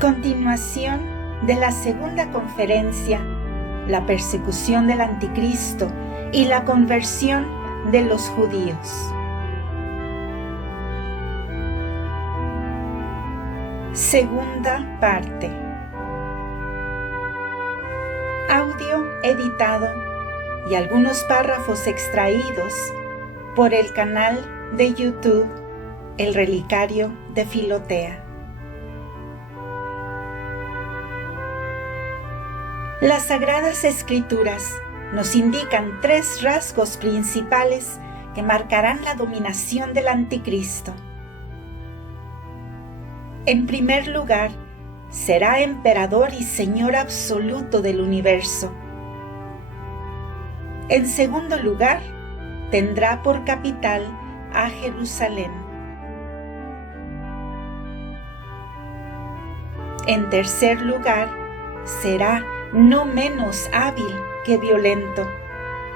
Continuación de la segunda conferencia, la persecución del anticristo y la conversión de los judíos. Segunda parte. Audio editado y algunos párrafos extraídos por el canal de YouTube El Relicario de Filotea. Las Sagradas Escrituras nos indican tres rasgos principales que marcarán la dominación del anticristo. En primer lugar, será emperador y señor absoluto del universo. En segundo lugar, tendrá por capital a Jerusalén. En tercer lugar, será no menos hábil que violento,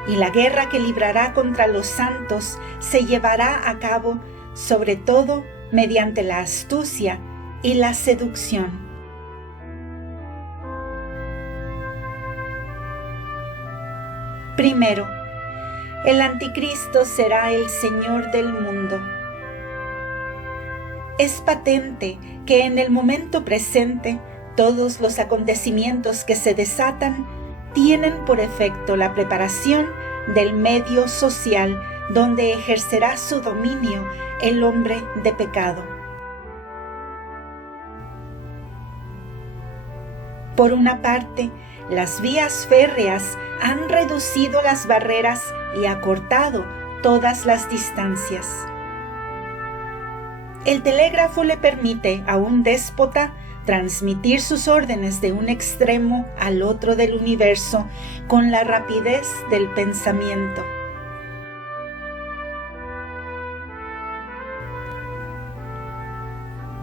y la guerra que librará contra los santos se llevará a cabo sobre todo mediante la astucia y la seducción. Primero, el anticristo será el Señor del mundo. Es patente que en el momento presente todos los acontecimientos que se desatan tienen por efecto la preparación del medio social donde ejercerá su dominio el hombre de pecado. Por una parte, las vías férreas han reducido las barreras y acortado todas las distancias. El telégrafo le permite a un déspota transmitir sus órdenes de un extremo al otro del universo con la rapidez del pensamiento.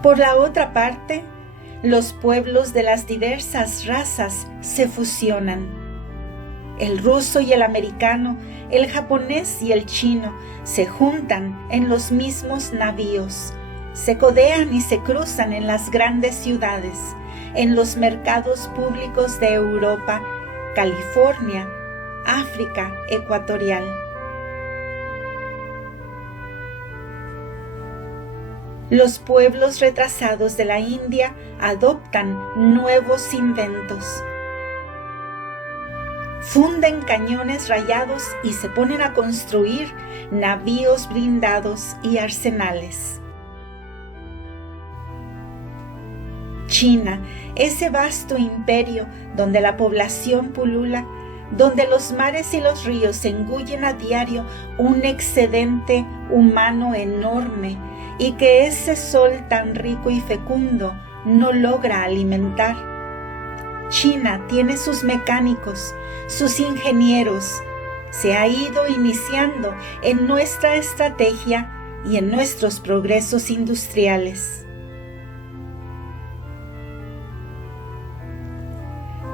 Por la otra parte, los pueblos de las diversas razas se fusionan. El ruso y el americano, el japonés y el chino se juntan en los mismos navíos. Se codean y se cruzan en las grandes ciudades, en los mercados públicos de Europa, California, África ecuatorial. Los pueblos retrasados de la India adoptan nuevos inventos. Funden cañones rayados y se ponen a construir navíos blindados y arsenales. China, ese vasto imperio donde la población pulula, donde los mares y los ríos engullen a diario un excedente humano enorme y que ese sol tan rico y fecundo no logra alimentar. China tiene sus mecánicos, sus ingenieros, se ha ido iniciando en nuestra estrategia y en nuestros progresos industriales.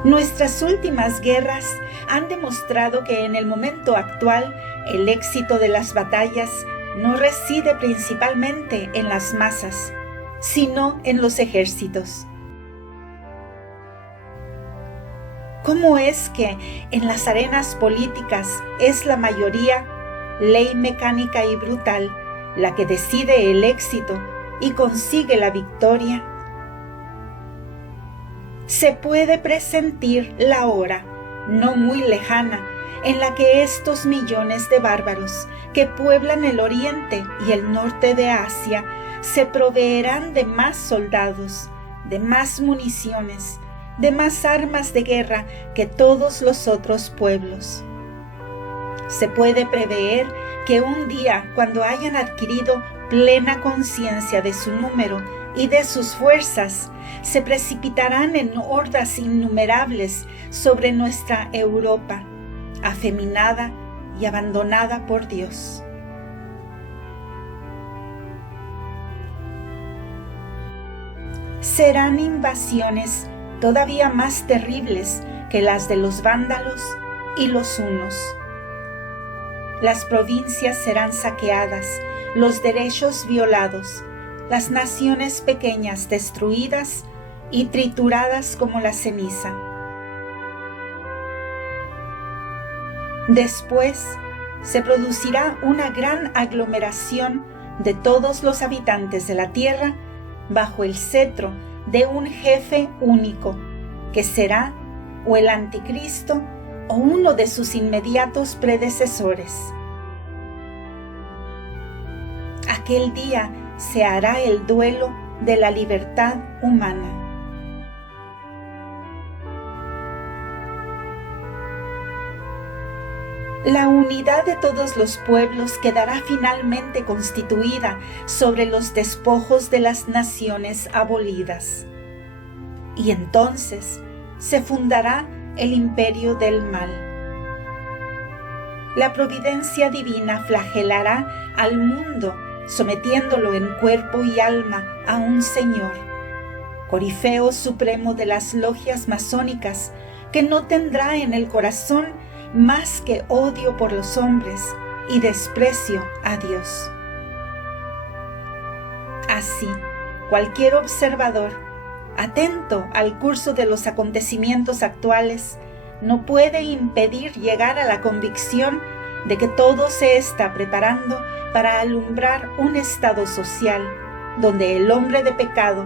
Nuestras últimas guerras han demostrado que en el momento actual el éxito de las batallas no reside principalmente en las masas, sino en los ejércitos. ¿Cómo es que en las arenas políticas es la mayoría, ley mecánica y brutal, la que decide el éxito y consigue la victoria? Se puede presentir la hora, no muy lejana, en la que estos millones de bárbaros que pueblan el oriente y el norte de Asia se proveerán de más soldados, de más municiones, de más armas de guerra que todos los otros pueblos. Se puede prever que un día, cuando hayan adquirido plena conciencia de su número y de sus fuerzas, se precipitarán en hordas innumerables sobre nuestra Europa, afeminada y abandonada por Dios. Serán invasiones todavía más terribles que las de los vándalos y los hunos. Las provincias serán saqueadas, los derechos violados, las naciones pequeñas destruidas, y trituradas como la ceniza. Después se producirá una gran aglomeración de todos los habitantes de la tierra bajo el cetro de un jefe único, que será o el anticristo o uno de sus inmediatos predecesores. Aquel día se hará el duelo de la libertad humana. La unidad de todos los pueblos quedará finalmente constituida sobre los despojos de las naciones abolidas. Y entonces se fundará el imperio del mal. La providencia divina flagelará al mundo, sometiéndolo en cuerpo y alma a un Señor, corifeo supremo de las logias masónicas, que no tendrá en el corazón más que odio por los hombres y desprecio a Dios. Así, cualquier observador, atento al curso de los acontecimientos actuales, no puede impedir llegar a la convicción de que todo se está preparando para alumbrar un estado social donde el hombre de pecado,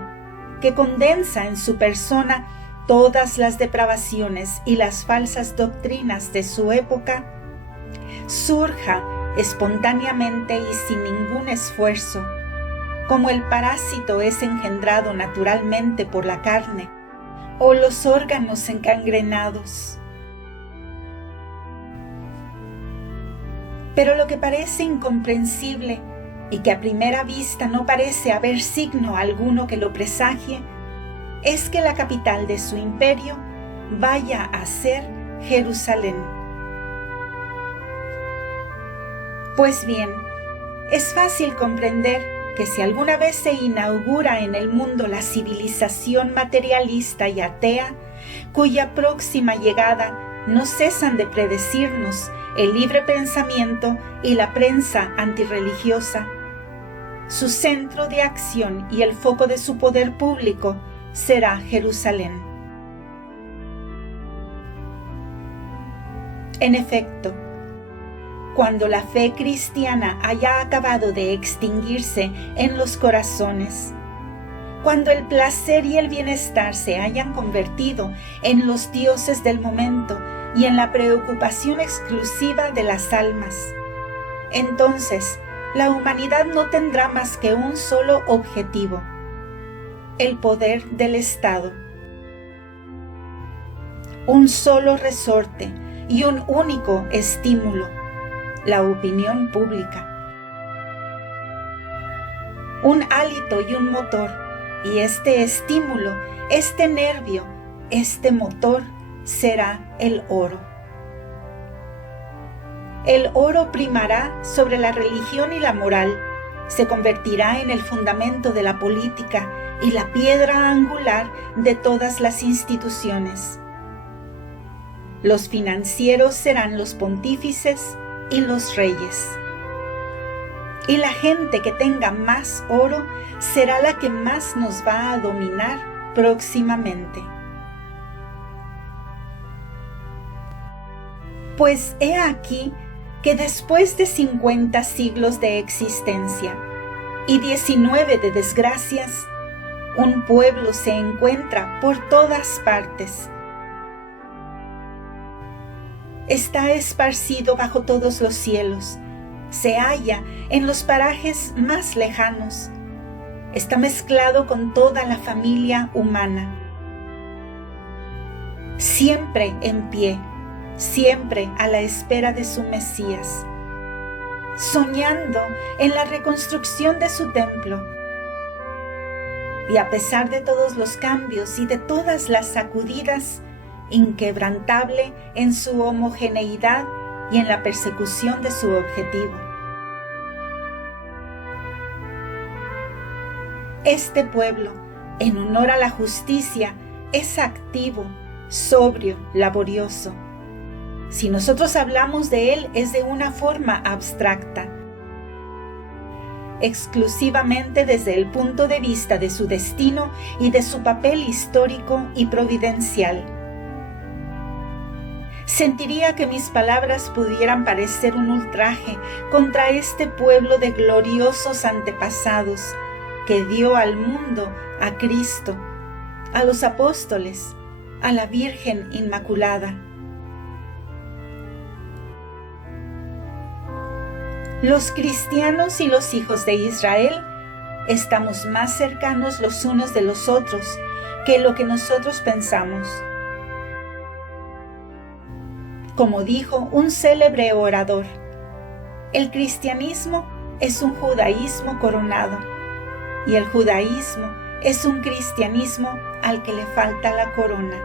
que condensa en su persona todas las depravaciones y las falsas doctrinas de su época, surja espontáneamente y sin ningún esfuerzo, como el parásito es engendrado naturalmente por la carne o los órganos encangrenados. Pero lo que parece incomprensible y que a primera vista no parece haber signo alguno que lo presagie, es que la capital de su imperio vaya a ser Jerusalén. Pues bien, es fácil comprender que si alguna vez se inaugura en el mundo la civilización materialista y atea, cuya próxima llegada no cesan de predecirnos el libre pensamiento y la prensa antirreligiosa, su centro de acción y el foco de su poder público será Jerusalén. En efecto, cuando la fe cristiana haya acabado de extinguirse en los corazones, cuando el placer y el bienestar se hayan convertido en los dioses del momento y en la preocupación exclusiva de las almas, entonces la humanidad no tendrá más que un solo objetivo: el poder del Estado. Un solo resorte y un único estímulo: la opinión pública. Un hálito y un motor, y este estímulo, este nervio, este motor será el oro. El oro primará sobre la religión y la moral, se convertirá en el fundamento de la política y la piedra angular de todas las instituciones. Los financieros serán los pontífices y los reyes. Y la gente que tenga más oro será la que más nos va a dominar próximamente. Pues he aquí que después de 50 siglos de existencia y 19 de desgracias, un pueblo se encuentra por todas partes. Está esparcido bajo todos los cielos, se halla en los parajes más lejanos, está mezclado con toda la familia humana. Siempre en pie, siempre a la espera de su Mesías, soñando en la reconstrucción de su templo. Y a pesar de todos los cambios y de todas las sacudidas, inquebrantable en su homogeneidad y en la persecución de su objetivo. Este pueblo, en honor a la justicia, es activo, sobrio, laborioso. Si nosotros hablamos de él, es de una forma abstracta. exclusivamente desde el punto de vista de su destino y de su papel histórico y providencial. Sentiría que mis palabras pudieran parecer un ultraje contra este pueblo de gloriosos antepasados que dio al mundo a Cristo, a los apóstoles, a la Virgen Inmaculada. Los cristianos y los hijos de Israel estamos más cercanos los unos de los otros que lo que nosotros pensamos. Como dijo un célebre orador, el cristianismo es un judaísmo coronado y el judaísmo es un cristianismo al que le falta la corona.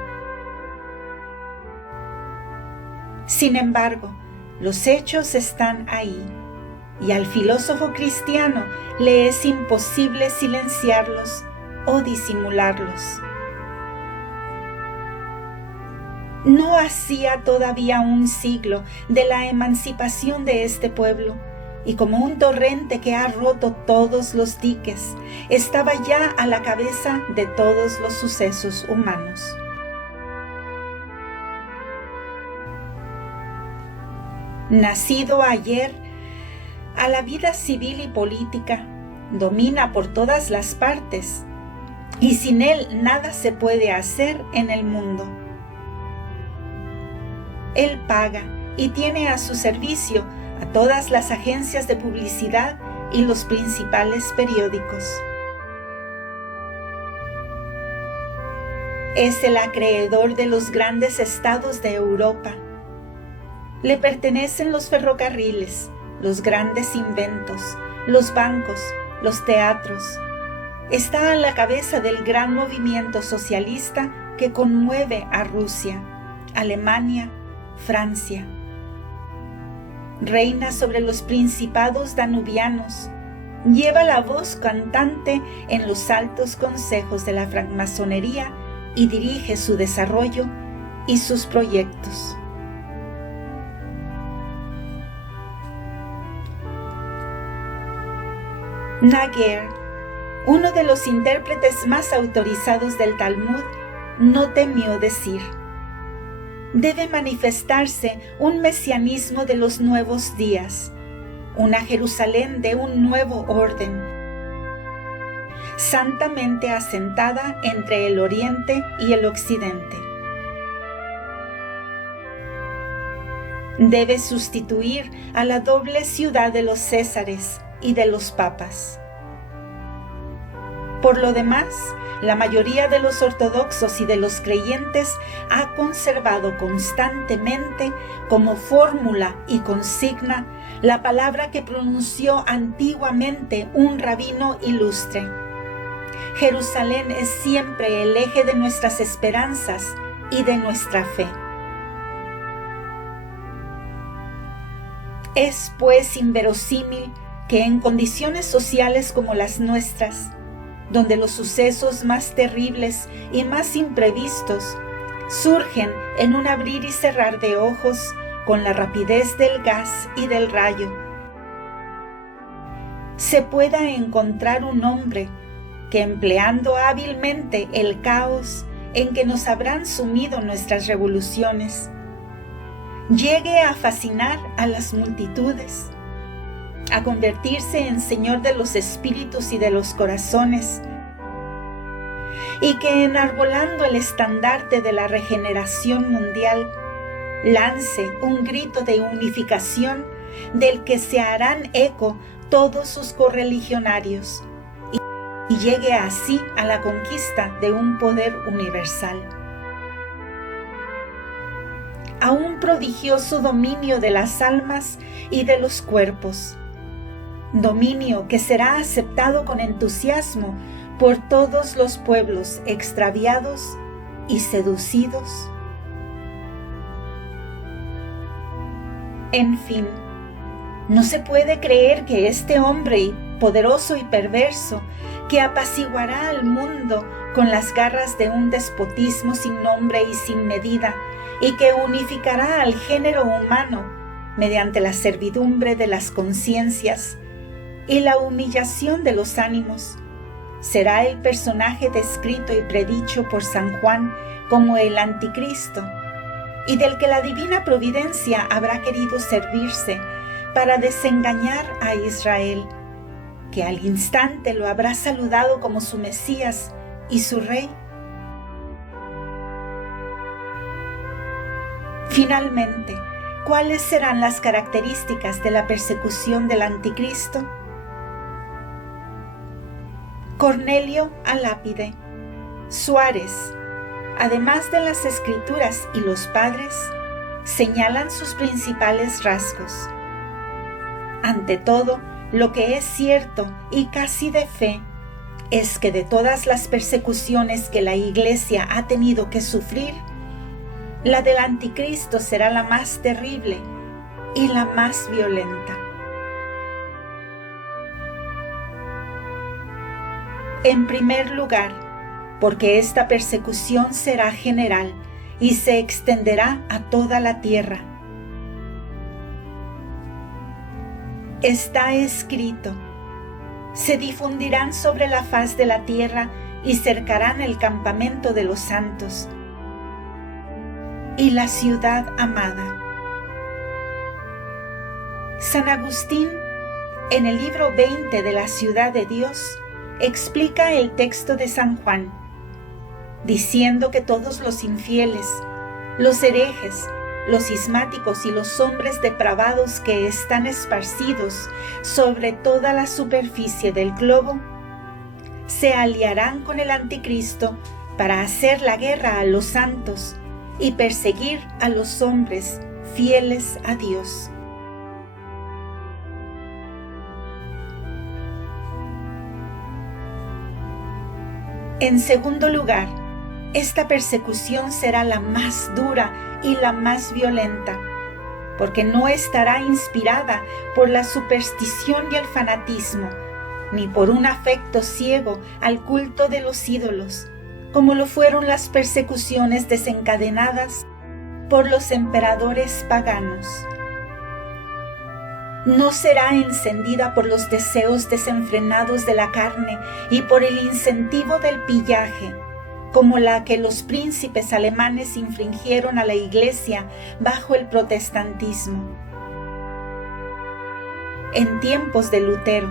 Sin embargo, los hechos están ahí y al filósofo cristiano le es imposible silenciarlos o disimularlos. No hacía todavía un siglo de la emancipación de este pueblo, y como un torrente que ha roto todos los diques, estaba ya a la cabeza de todos los sucesos humanos. Nacido ayer, a la vida civil y política, domina por todas las partes, y sin él nada se puede hacer en el mundo. Él paga y tiene a su servicio a todas las agencias de publicidad y los principales periódicos. Es el acreedor de los grandes estados de Europa. Le pertenecen los ferrocarriles, los grandes inventos, los bancos, los teatros. Está a la cabeza del gran movimiento socialista que conmueve a Rusia, Alemania, Francia. Reina sobre los principados danubianos, lleva la voz cantante en los altos consejos de la francmasonería y dirige su desarrollo y sus proyectos. Naguer, uno de los intérpretes más autorizados del Talmud, no temió decir: debe manifestarse un mesianismo de los nuevos días, una Jerusalén de un nuevo orden, santamente asentada entre el Oriente y el Occidente. Debe sustituir a la doble ciudad de los Césares y de los papas. Por lo demás, la mayoría de los ortodoxos y de los creyentes ha conservado constantemente como fórmula y consigna la palabra que pronunció antiguamente un rabino ilustre: Jerusalén es siempre el eje de nuestras esperanzas y de nuestra fe. Es pues inverosímil que en condiciones sociales como las nuestras, donde los sucesos más terribles y más imprevistos surgen en un abrir y cerrar de ojos con la rapidez del gas y del rayo, se pueda encontrar un hombre que, empleando hábilmente el caos en que nos habrán sumido nuestras revoluciones, llegue a fascinar a las multitudes, a convertirse en señor de los espíritus y de los corazones, y que, enarbolando el estandarte de la regeneración mundial, lance un grito de unificación del que se harán eco todos sus correligionarios, y llegue así a la conquista de un poder universal, a un prodigioso dominio de las almas y de los cuerpos, dominio que será aceptado con entusiasmo por todos los pueblos extraviados y seducidos. En fin, no se puede creer que este hombre poderoso y perverso, que apaciguará al mundo con las garras de un despotismo sin nombre y sin medida, y que unificará al género humano mediante la servidumbre de las conciencias, y la humillación de los ánimos. Será el personaje descrito y predicho por San Juan como el Anticristo, y del que la divina providencia habrá querido servirse para desengañar a Israel, que al instante lo habrá saludado como su Mesías y su Rey. Finalmente, ¿cuáles serán las características de la persecución del Anticristo? Cornelio a lápide, Suárez, además de las Escrituras y los padres, señalan sus principales rasgos. Ante todo, lo que es cierto y casi de fe es que de todas las persecuciones que la Iglesia ha tenido que sufrir, la del Anticristo será la más terrible y la más violenta. En primer lugar, porque esta persecución será general y se extenderá a toda la tierra. Está escrito: se difundirán sobre la faz de la tierra y cercarán el campamento de los santos y la ciudad amada. San Agustín, en el libro 20 de la Ciudad de Dios, explica el texto de San Juan, diciendo que todos los infieles, los herejes, los cismáticos y los hombres depravados que están esparcidos sobre toda la superficie del globo, se aliarán con el Anticristo para hacer la guerra a los santos y perseguir a los hombres fieles a Dios. En segundo lugar, esta persecución será la más dura y la más violenta, porque no estará inspirada por la superstición y el fanatismo, ni por un afecto ciego al culto de los ídolos, como lo fueron las persecuciones desencadenadas por los emperadores paganos. No será encendida por los deseos desenfrenados de la carne y por el incentivo del pillaje, como la que los príncipes alemanes infringieron a la Iglesia bajo el protestantismo en tiempos de Lutero,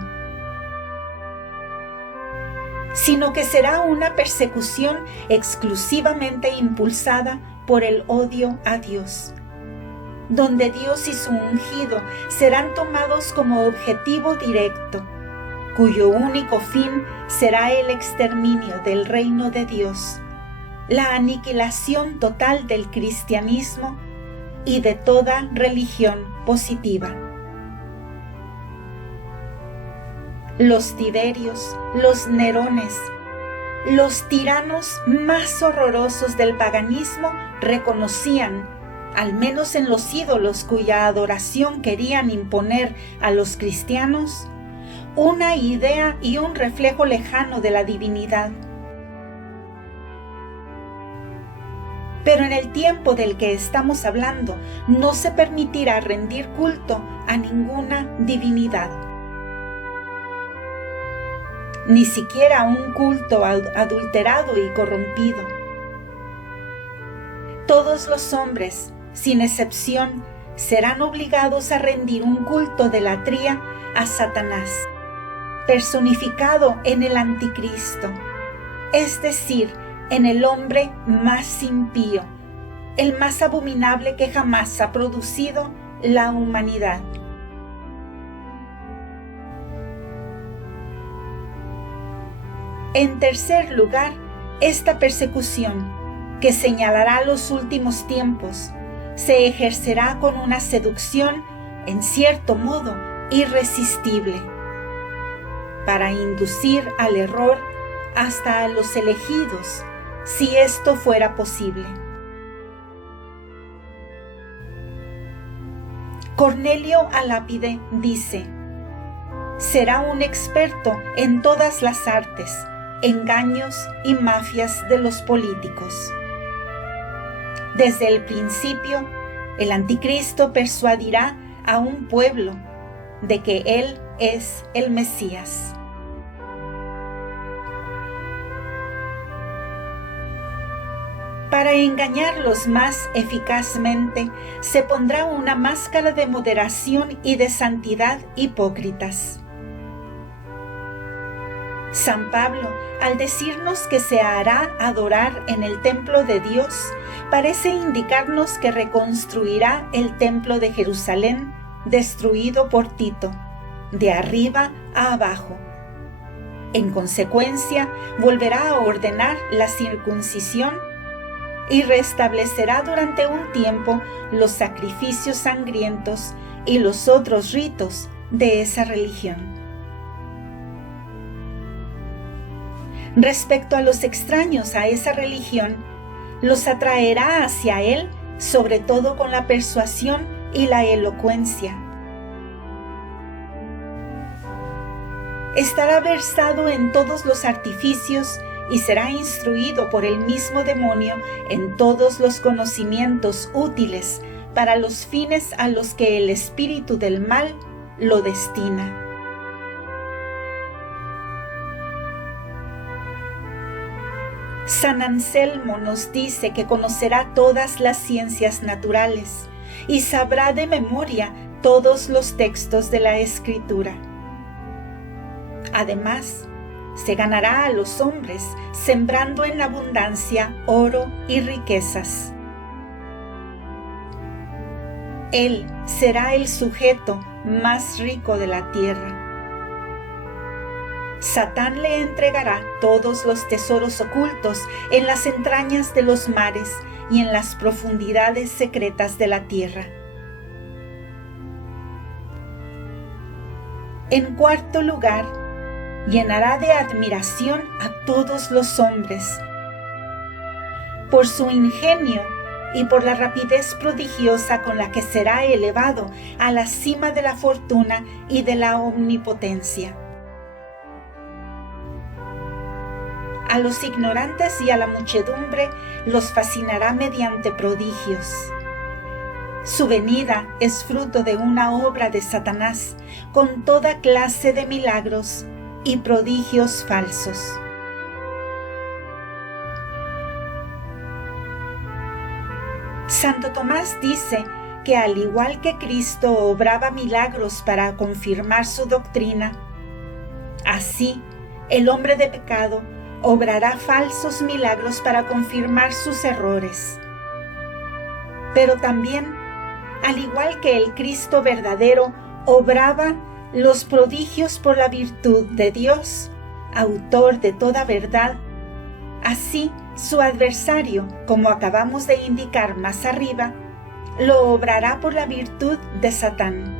sino que será una persecución exclusivamente impulsada por el odio a Dios, donde Dios y su ungido serán tomados como objetivo directo, cuyo único fin será el exterminio del reino de Dios, la aniquilación total del cristianismo y de toda religión positiva. Los Tiberios, los Nerones, los tiranos más horrorosos del paganismo reconocían, al menos en los ídolos cuya adoración querían imponer a los cristianos, una idea y un reflejo lejano de la divinidad. Pero en el tiempo del que estamos hablando, no se permitirá rendir culto a ninguna divinidad, ni siquiera un culto adulterado y corrompido. Todos los hombres, sin excepción, serán obligados a rendir un culto de latría a Satanás, personificado en el Anticristo, es decir, en el hombre más impío, el más abominable que jamás ha producido la humanidad. En tercer lugar, esta persecución, que señalará los últimos tiempos, se ejercerá con una seducción, en cierto modo, irresistible, para inducir al error hasta a los elegidos, si esto fuera posible. Cornelio a lápide dice: será un experto en todas las artes, engaños y mafias de los políticos. Desde el principio, el Anticristo persuadirá a un pueblo de que él es el Mesías. Para engañarlos más eficazmente, se pondrá una máscara de moderación y de santidad hipócritas. San Pablo, al decirnos que se hará adorar en el templo de Dios, parece indicarnos que reconstruirá el templo de Jerusalén, destruido por Tito, de arriba a abajo. En consecuencia, volverá a ordenar la circuncisión y restablecerá durante un tiempo los sacrificios sangrientos y los otros ritos de esa religión. Respecto a los extraños a esa religión, los atraerá hacia él, sobre todo con la persuasión y la elocuencia. Estará versado en todos los artificios y será instruido por el mismo demonio en todos los conocimientos útiles para los fines a los que el espíritu del mal lo destina. San Anselmo nos dice que conocerá todas las ciencias naturales y sabrá de memoria todos los textos de la Escritura. Además, se ganará a los hombres sembrando en abundancia oro y riquezas. Él será el sujeto más rico de la tierra. Satán le entregará todos los tesoros ocultos en las entrañas de los mares y en las profundidades secretas de la tierra. En cuarto lugar, llenará de admiración a todos los hombres por su ingenio y por la rapidez prodigiosa con la que será elevado a la cima de la fortuna y de la omnipotencia. A los ignorantes y a la muchedumbre los fascinará mediante prodigios. Su venida es fruto de una obra de Satanás, con toda clase de milagros y prodigios falsos. Santo Tomás dice que al igual que Cristo obraba milagros para confirmar su doctrina, así el hombre de pecado obrará falsos milagros para confirmar sus errores. Pero también, al igual que el Cristo verdadero obraba los prodigios por la virtud de Dios, autor de toda verdad, así su adversario, como acabamos de indicar más arriba, lo obrará por la virtud de Satán,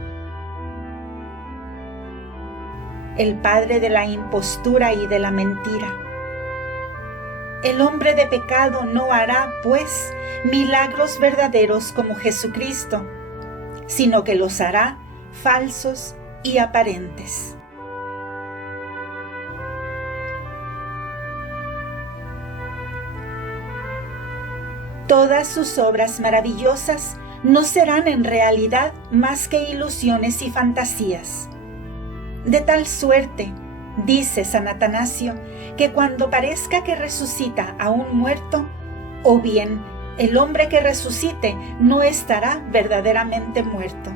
el padre de la impostura y de la mentira. El hombre de pecado no hará, pues, milagros verdaderos como Jesucristo, sino que los hará falsos y aparentes. Todas sus obras maravillosas no serán en realidad más que ilusiones y fantasías. De tal suerte, dice San Atanasio, que cuando parezca que resucita a un muerto, o bien el hombre que resucite no estará verdaderamente muerto,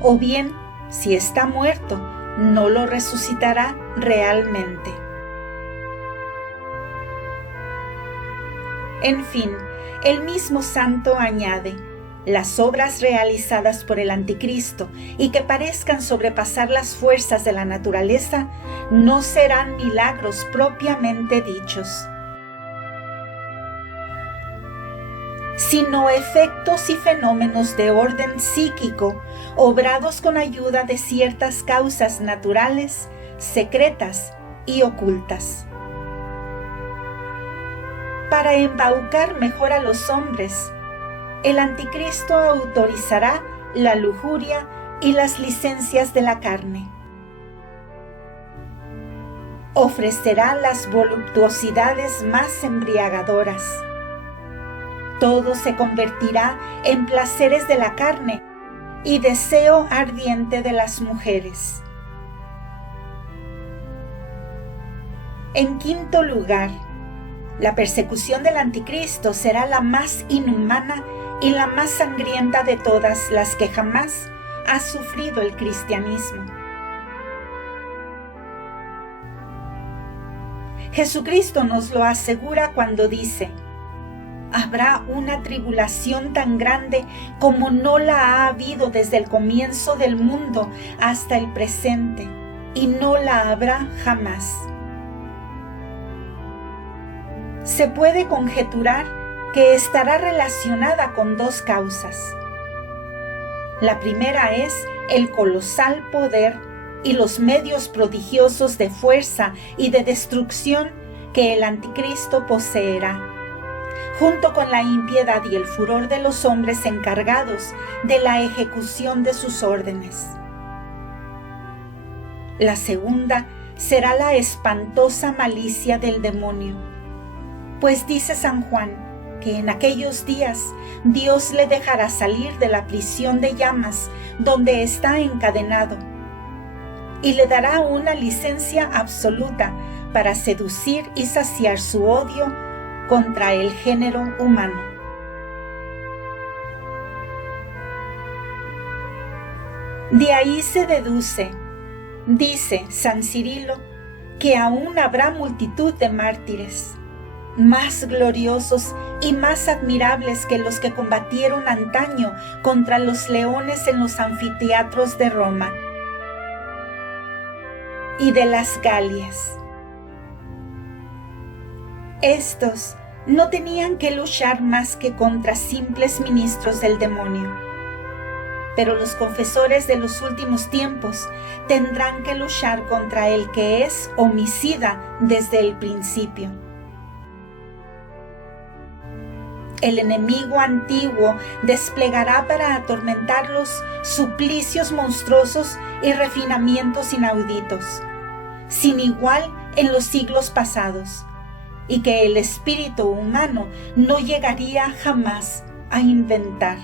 o bien, si está muerto, no lo resucitará realmente. En fin, el mismo santo añade: las obras realizadas por el anticristo y que parezcan sobrepasar las fuerzas de la naturaleza no serán milagros propiamente dichos, sino efectos y fenómenos de orden psíquico obrados con ayuda de ciertas causas naturales, secretas y ocultas. Para embaucar mejor a los hombres, el anticristo autorizará la lujuria y las licencias de la carne. Ofrecerá las voluptuosidades más embriagadoras. Todo se convertirá en placeres de la carne y deseo ardiente de las mujeres. En quinto lugar, la persecución del anticristo será la más inhumana y la más sangrienta de todas las que jamás ha sufrido el cristianismo. Jesucristo nos lo asegura cuando dice: habrá una tribulación tan grande como no la ha habido desde el comienzo del mundo hasta el presente, y no la habrá jamás. Se puede conjeturar que estará relacionada con dos causas. La primera es el colosal poder y los medios prodigiosos de fuerza y de destrucción que el anticristo poseerá, junto con la impiedad y el furor de los hombres encargados de la ejecución de sus órdenes. La segunda será la espantosa malicia del demonio, pues dice San Juan que en aquellos días Dios le dejará salir de la prisión de llamas donde está encadenado y le dará una licencia absoluta para seducir y saciar su odio contra el género humano. De ahí se deduce, dice San Cirilo, que aún habrá multitud de mártires, más gloriosos y más admirables que los que combatieron antaño contra los leones en los anfiteatros de Roma y de las Galias. Estos no tenían que luchar más que contra simples ministros del demonio, pero los confesores de los últimos tiempos tendrán que luchar contra el que es homicida desde el principio. El enemigo antiguo desplegará para atormentarlos suplicios monstruosos y refinamientos inauditos, sin igual en los siglos pasados, y que el espíritu humano no llegaría jamás a inventar.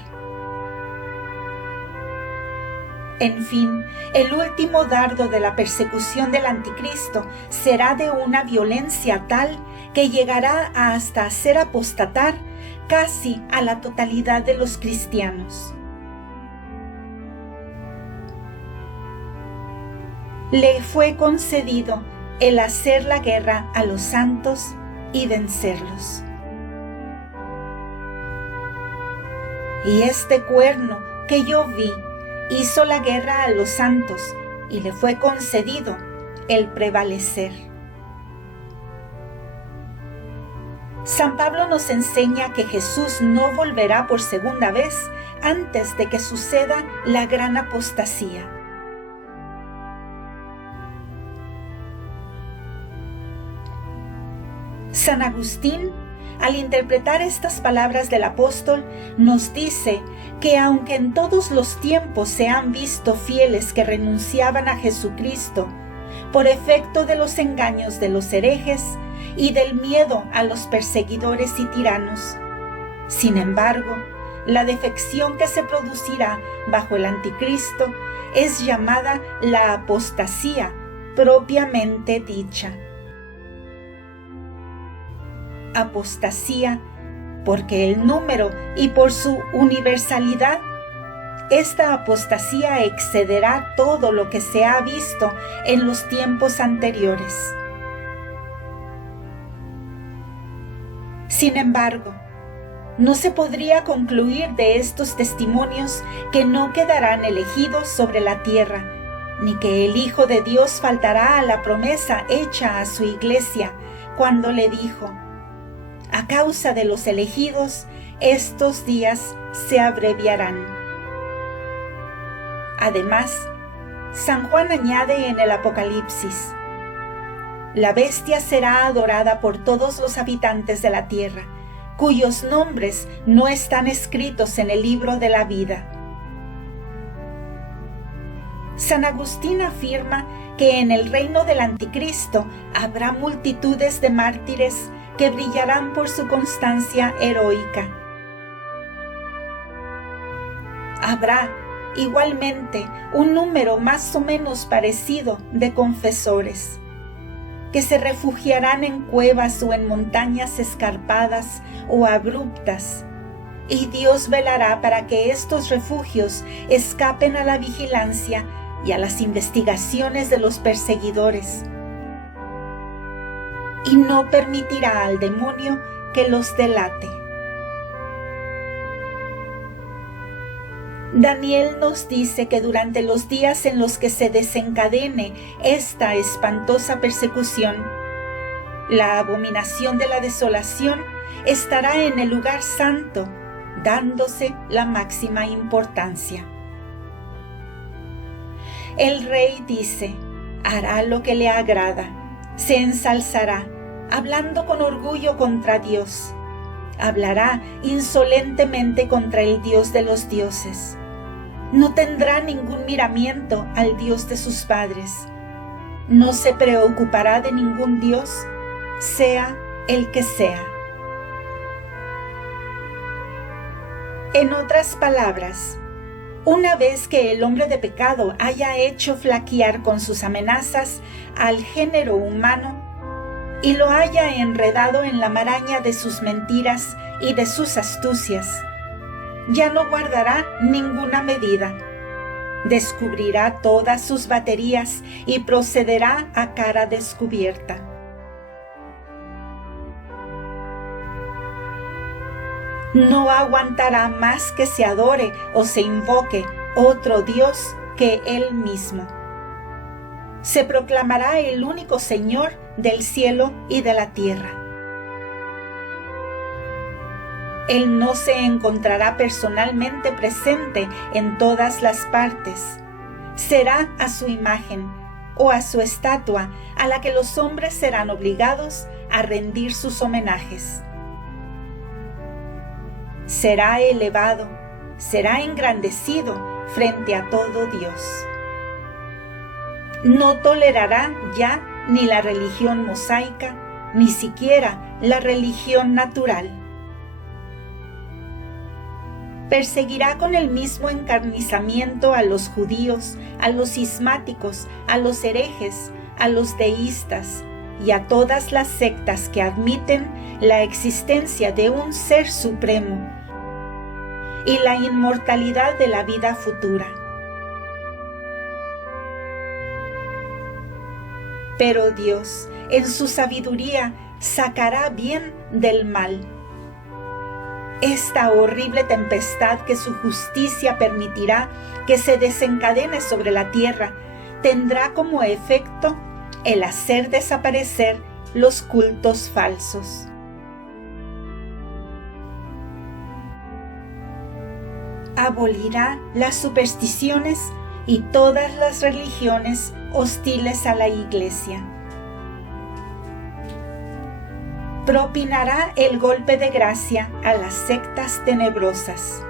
En fin, el último dardo de la persecución del anticristo será de una violencia tal que llegará hasta hacer apostatar casi a la totalidad de los cristianos. Le fue concedido el hacer la guerra a los santos y vencerlos. Y este cuerno que yo vi hizo la guerra a los santos y le fue concedido el prevalecer. San Pablo nos enseña que Jesús no volverá por segunda vez antes de que suceda la gran apostasía. San Agustín, al interpretar estas palabras del apóstol, nos dice que aunque en todos los tiempos se han visto fieles que renunciaban a Jesucristo por efecto de los engaños de los herejes y del miedo a los perseguidores y tiranos, sin embargo, la defección que se producirá bajo el anticristo es llamada la apostasía propiamente dicha. Apostasía porque el número y por su universalidad, esta apostasía excederá todo lo que se ha visto en los tiempos anteriores. Sin embargo, no se podría concluir de estos testimonios que no quedarán elegidos sobre la tierra, ni que el Hijo de Dios faltará a la promesa hecha a su iglesia cuando le dijo: a causa de los elegidos, estos días se abreviarán. Además, San Juan añade en el Apocalipsis: la bestia será adorada por todos los habitantes de la tierra, cuyos nombres no están escritos en el libro de la vida. San Agustín afirma que en el reino del anticristo habrá multitudes de mártires que brillarán por su constancia heroica. Habrá, igualmente un número más o menos parecido de confesores, que se refugiarán en cuevas o en montañas escarpadas o abruptas, y Dios velará para que estos refugios escapen a la vigilancia y a las investigaciones de los perseguidores, y no permitirá al demonio que los delate. Daniel nos dice que durante los días en los que se desencadene esta espantosa persecución, la abominación de la desolación estará en el lugar santo, dándose la máxima importancia. El rey dice, hará lo que le agrada, se ensalzará, hablando con orgullo contra Dios. Hablará insolentemente contra el Dios de los dioses. No tendrá ningún miramiento al Dios de sus padres. No se preocupará de ningún Dios, sea el que sea. En otras palabras, una vez que el hombre de pecado haya hecho flaquear con sus amenazas al género humano y lo haya enredado en la maraña de sus mentiras y de sus astucias, ya no guardará ninguna medida. Descubrirá todas sus baterías y procederá a cara descubierta. No aguantará más que se adore o se invoque otro Dios que Él mismo. Se proclamará el único Señor del cielo y de la tierra. Él no se encontrará personalmente presente en todas las partes. Será a su imagen o a su estatua a la que los hombres serán obligados a rendir sus homenajes. Será elevado, será engrandecido frente a todo Dios. No tolerará ya ni la religión mosaica, ni siquiera la religión natural. Perseguirá con el mismo encarnizamiento a los judíos, a los cismáticos, a los herejes, a los deístas y a todas las sectas que admiten la existencia de un ser supremo y la inmortalidad de la vida futura. Pero Dios, en su sabiduría, sacará bien del mal. Esta horrible tempestad que su justicia permitirá que se desencadene sobre la tierra tendrá como efecto el hacer desaparecer los cultos falsos. Abolirá las supersticiones y todas las religiones hostiles a la Iglesia. Propinará el golpe de gracia a las sectas tenebrosas.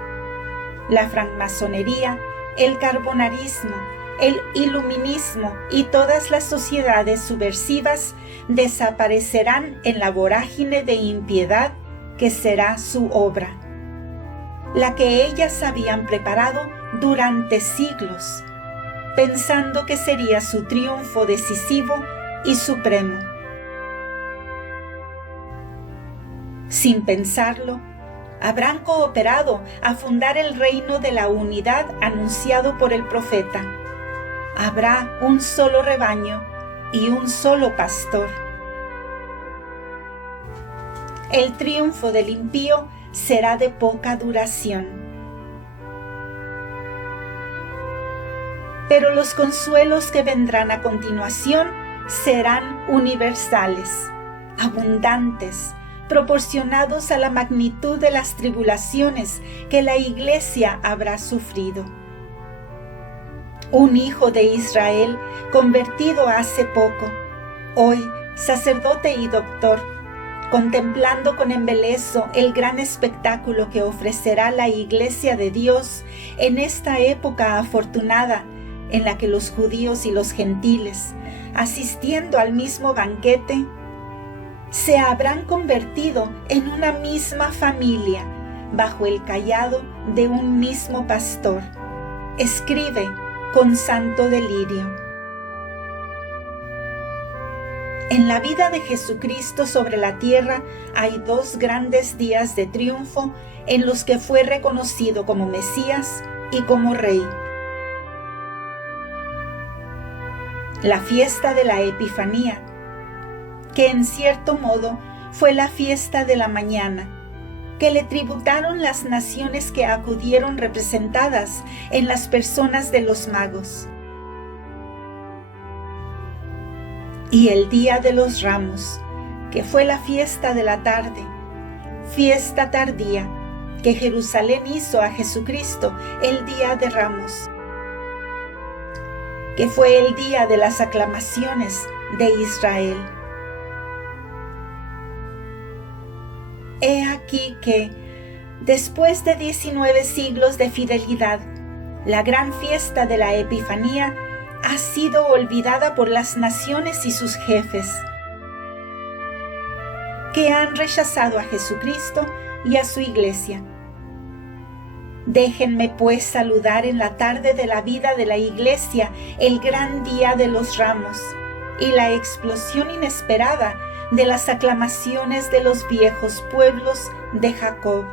La francmasonería, el carbonarismo, el iluminismo y todas las sociedades subversivas desaparecerán en la vorágine de impiedad que será su obra, la que ellas habían preparado durante siglos, pensando que sería su triunfo decisivo y supremo. Sin pensarlo, habrán cooperado a fundar el reino de la unidad anunciado por el profeta. Habrá un solo rebaño y un solo pastor. El triunfo del impío será de poca duración. Pero los consuelos que vendrán a continuación serán universales, abundantes, proporcionados a la magnitud de las tribulaciones que la Iglesia habrá sufrido. Un hijo de Israel, convertido hace poco, hoy sacerdote y doctor, contemplando con embeleso el gran espectáculo que ofrecerá la Iglesia de Dios en esta época afortunada en la que los judíos y los gentiles, asistiendo al mismo banquete, se habrán convertido en una misma familia bajo el cayado de un mismo pastor, escribe con santo delirio. En la vida de Jesucristo sobre la tierra hay dos grandes días de triunfo en los que fue reconocido como Mesías y como Rey. La fiesta de la Epifanía, que en cierto modo fue la fiesta de la mañana, que le tributaron las naciones que acudieron representadas en las personas de los magos. Y el Día de los Ramos, que fue la fiesta de la tarde, fiesta tardía, que Jerusalén hizo a Jesucristo el Día de Ramos, que fue el día de las aclamaciones de Israel. He aquí que, después de 19 siglos de fidelidad, la gran fiesta de la Epifanía ha sido olvidada por las naciones y sus jefes, que han rechazado a Jesucristo y a su iglesia. Déjenme pues saludar en la tarde de la vida de la iglesia el gran día de los ramos y la explosión inesperada de las aclamaciones de los viejos pueblos de Jacob.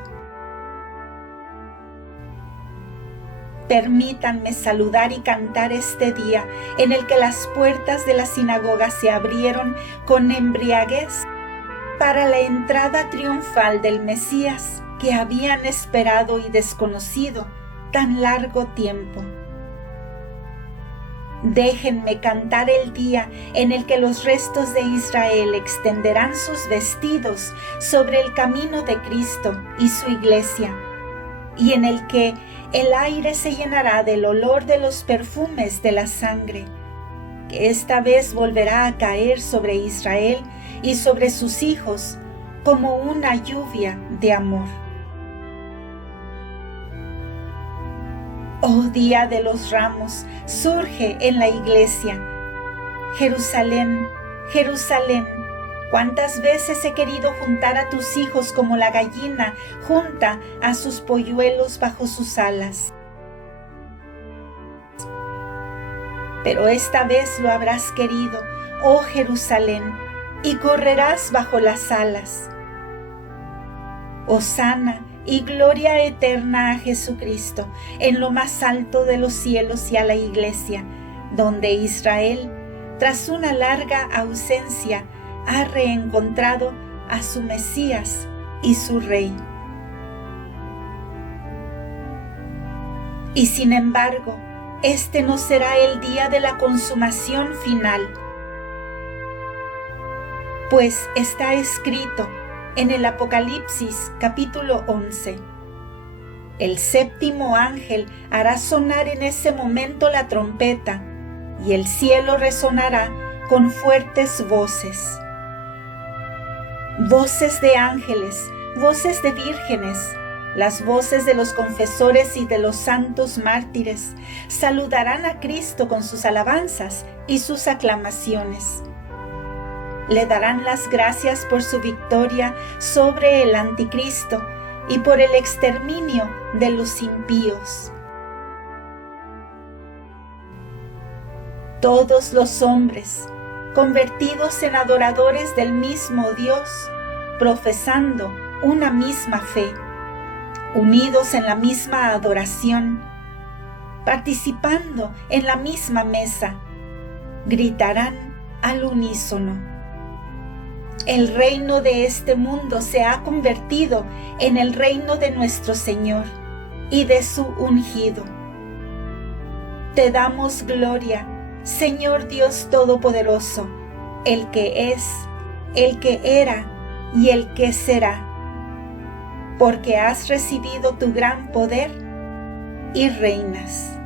Permítanme saludar y cantar este día en el que las puertas de la sinagoga se abrieron con embriaguez para la entrada triunfal del Mesías que habían esperado y desconocido tan largo tiempo. Déjenme cantar el día en el que los restos de Israel extenderán sus vestidos sobre el camino de Cristo y su iglesia, y en el que el aire se llenará del olor de los perfumes de la sangre, que esta vez volverá a caer sobre Israel y sobre sus hijos como una lluvia de amor. Oh Día de los Ramos, surge en la iglesia. Jerusalén, Jerusalén, cuántas veces he querido juntar a tus hijos como la gallina junta a sus polluelos bajo sus alas. Pero esta vez lo habrás querido, oh Jerusalén, y correrás bajo las alas. Hosana y gloria eterna a Jesucristo en lo más alto de los cielos y a la iglesia, donde Israel, tras una larga ausencia, ha reencontrado a su Mesías y su Rey. Y sin embargo, este no será el día de la consumación final, pues está escrito en el Apocalipsis capítulo 11. El séptimo ángel hará sonar en ese momento la trompeta, y el cielo resonará con fuertes voces. Voces de ángeles, voces de vírgenes, las voces de los confesores y de los santos mártires saludarán a Cristo con sus alabanzas y sus aclamaciones. Le darán las gracias por su victoria sobre el anticristo y por el exterminio de los impíos. Todos los hombres, convertidos en adoradores del mismo Dios, profesando una misma fe, unidos en la misma adoración, participando en la misma mesa, gritarán al unísono: el reino de este mundo se ha convertido en el reino de nuestro Señor y de su ungido. Te damos gloria, Señor Dios Todopoderoso, el que es, el que era y el que será, porque has recibido tu gran poder y reinas.